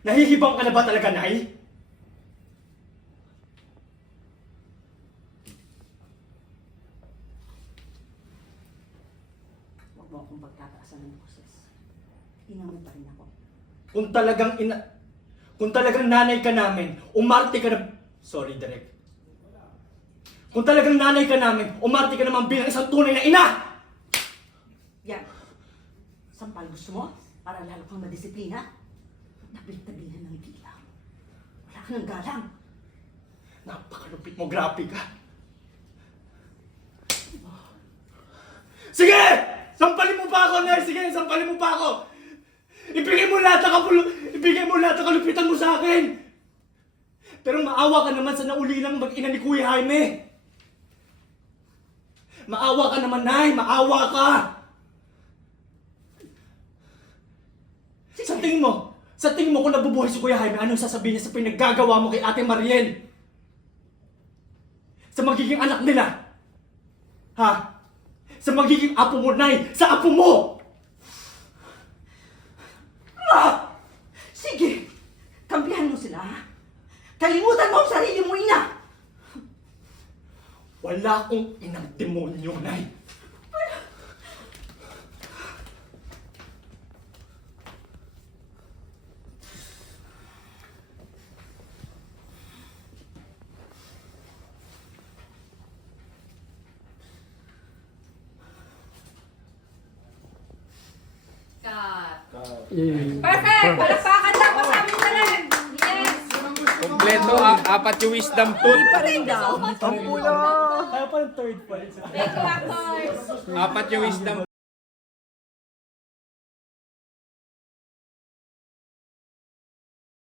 Nahihibang ka na ba talaga, Nay? Huwag mo akong pagtataasan ng boses. Ina mo pa rin ako. Kung talagang nanay ka namin, umarte ka na... Sorry, Direk. Kung talagang nanay ka namin, umarte ka naman bilang isang tunay na ina! Yan. Sampal gusto mo? Para lalo kang madisiplina? Tabi-tabihan ng dila. Wala ka ng galang. Napakalupit mo, grabe ka. Sige! Sampalin mo pa ako, Nay! Sige, sampalin mo pa ako! Ibigay mo lahat ng kalupitan mo sa akin! Pero maawa ka naman sa naulilang mag-ina ni Kuya Jaime! Maawa ka naman, Nay! Maawa ka! Sa tingin mo kung nabubuhay si Kuya Jaime, anong sasabihin niya sa pinaggagawa mo kay Ate Mariel? Sa magiging anak nila? Ha? Sa magiging apo mo, Nay! Sa apo mo! Ah! Sige! Kampihan mo sila, ha? Kalimutan mo ang sarili mo, ina! Wala akong inang demonyo, Nay! Perfect! Palakpakan daw po sa amin na lang! Yes! Kompleto, apat yung wisdom tooth. Pa rin daw. Kaya pa ng third pa rin sa Thank you, actors! Apat yung wisdom